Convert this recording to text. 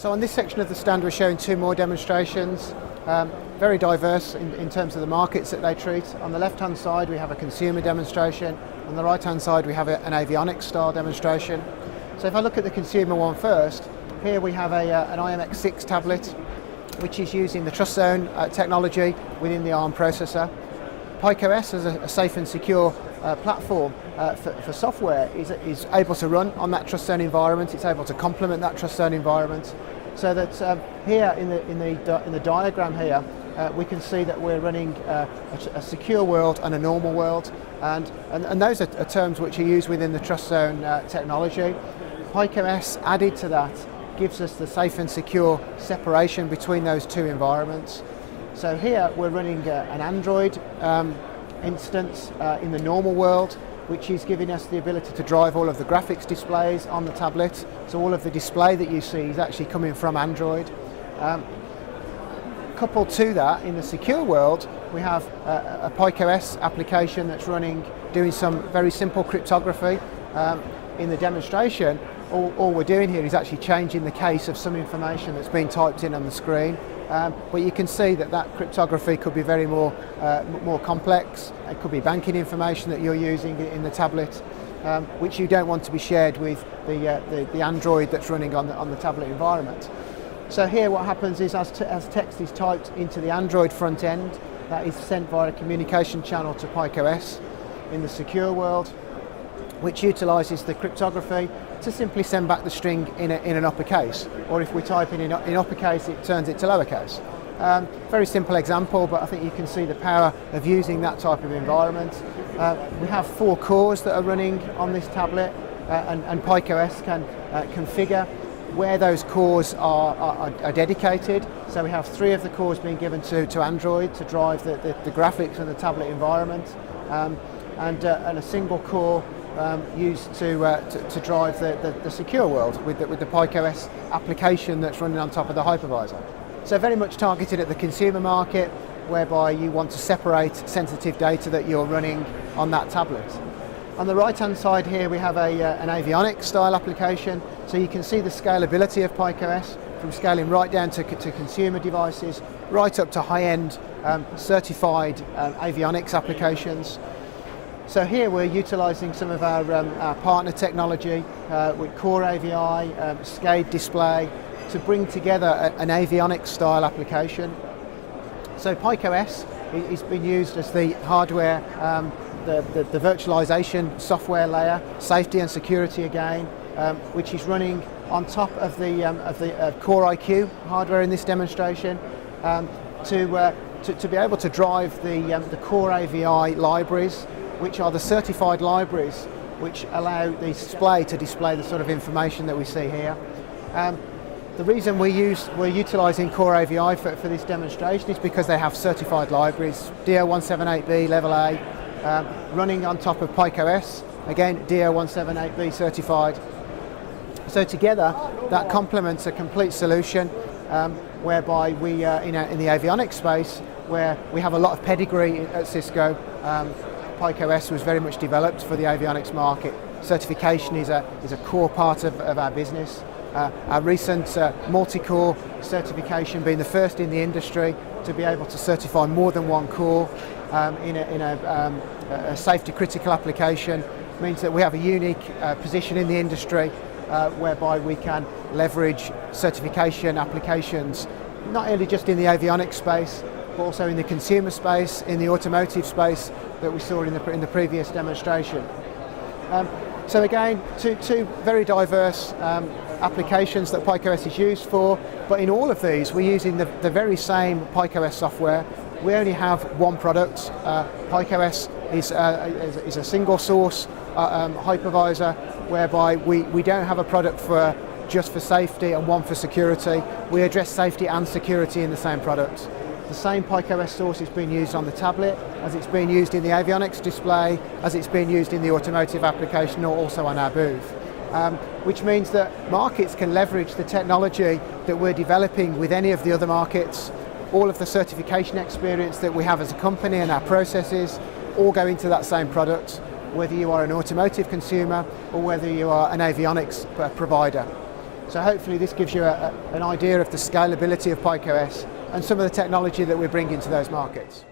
So on this section of the stand we're showing two more demonstrations, very diverse in terms of the markets that they treat. On the left hand side we have a consumer demonstration, on the right hand side we have an avionics style demonstration. So if I look at the consumer one first, here we have an IMX6 tablet which is using the trust zone technology within the ARM processor. PikeOS as a safe and secure platform for software is able to run on that trust zone environment. It's able to complement that trust zone environment. So that here in the diagram here, we can see that we're running a secure world and a normal world, and those are terms which are used within the trust zone technology. PikeOS added to that gives us the safe and secure separation between those two environments. So here we're running an Android instance in the normal world, which is giving us the ability to drive all of the graphics displays on the tablet. So all of the display that you see is actually coming from Android. Coupled to that, in the secure world, we have a PikeOS application that's running, doing some very simple cryptography. In the demonstration, all we're doing here is actually changing the case of some information that's been typed in on the screen. But you can see that cryptography could be very more complex. It could be banking information that you're using in the tablet, which you don't want to be shared with the Android that's running on the tablet environment. So here what happens is as text is typed into the Android front end, that is sent via a communication channel to PikeOS in the secure world, which utilises the cryptography to simply send back the string in an uppercase, or if we type in uppercase, it turns it to lowercase. Very simple example, but I think you can see the power of using that type of environment. We have 4 cores that are running on this tablet, and PikeOS can configure where those cores are dedicated. So we have 3 of the cores being given to Android to drive the graphics and the tablet environment, and a single core used to drive the secure world with the PikeOS application that's running on top of the hypervisor. So very much targeted at the consumer market, whereby you want to separate sensitive data that you're running on that tablet. On the right hand side here we have an avionics style application, so you can see the scalability of PikeOS from scaling right down to consumer devices, right up to high-end certified avionics applications. So here we're utilising some of our partner technology with CoreAVI, SCADE display, to bring together an avionics style application. So PikeOS is being used as the hardware, the virtualization software layer, safety and security again, which is running on top of the CoreIQ hardware in this demonstration, to be able to drive the CoreAVI libraries, which are the certified libraries which allow the display to display the sort of information that we see here. The reason we're utilising CoreAVI for this demonstration is because they have certified libraries, DO178B Level A, running on top of PikeOS, again DO178B certified. So together that complements a complete solution whereby we, in the avionics space, where we have a lot of pedigree at SYSGO, PikeOS was very much developed for the avionics market. Certification is a core part of our business. Our recent multi-core certification being the first in the industry to be able to certify more than one core in a safety critical application means that we have a unique position in the industry whereby we can leverage certification applications not only just in the avionics space, but also in the consumer space, in the automotive space that we saw in the previous demonstration. So again, two very diverse applications that PikeOS is used for, but in all of these we're using the very same PikeOS software. We only have one product. PikeOS is a single source hypervisor, whereby we don't have a product just for safety and one for security. We address safety and security in the same product. The same PikeOS source is being used on the tablet, as it's being used in the avionics display, as it's being used in the automotive application, or also on our booth. Which means that markets can leverage the technology that we're developing with any of the other markets. All of the certification experience that we have as a company and our processes all go into that same product, whether you are an automotive consumer or whether you are an avionics provider. So hopefully this gives you an idea of the scalability of PikeOS and some of the technology that we're bringing to those markets.